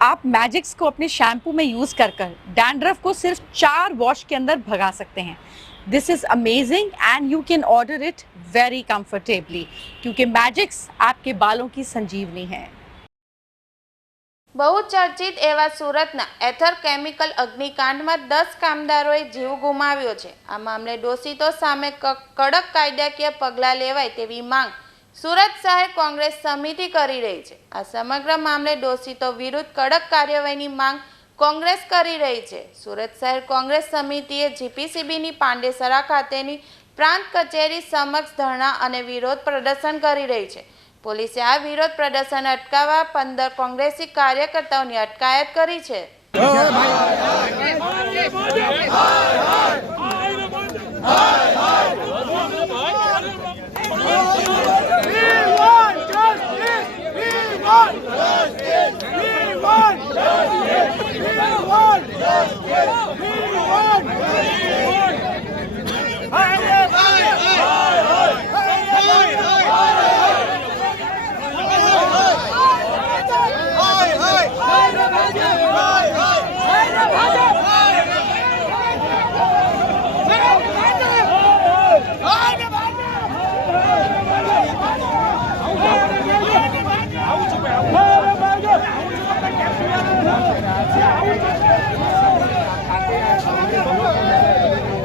आप मैजिक्स को अपने शैम्पू में यूज़ कर डैंड्रफ को सिर्फ 4 वॉश के अंदर भगा सकते हैं। This is amazing and you can order it very comfortably क्योंकि मैजिक्स आपके बालों की संजीवनी है। बहुचर्चित एवं सूरतना एथर केमिकल अग्निकांड में 10 कामदारों जीव गुमाव्यो छे। आ मामले दोषितों सामे कड़क कायदाकीय पगला लेवाय तेवी मांग सूरत शहर कांग्रेस समिति करी रही है। आ समग्र मामले दोषितों विरुद्ध कड़क कार्यवाही मांग कांग्रेस करी रही है। सूरत शहर कांग्रेस समितिए जीपीसीबी पांडेसरा खातेनी प्रांत कचेरी समक्ष धरना और विरोध प्रदर्शन करी रही है। પોલીસે આ વિરોધ પ્રદર્શન અટકાવવા 15 કોંગ્રેસી કાર્યકર્તાઓની અટકાયત કરી છે। We want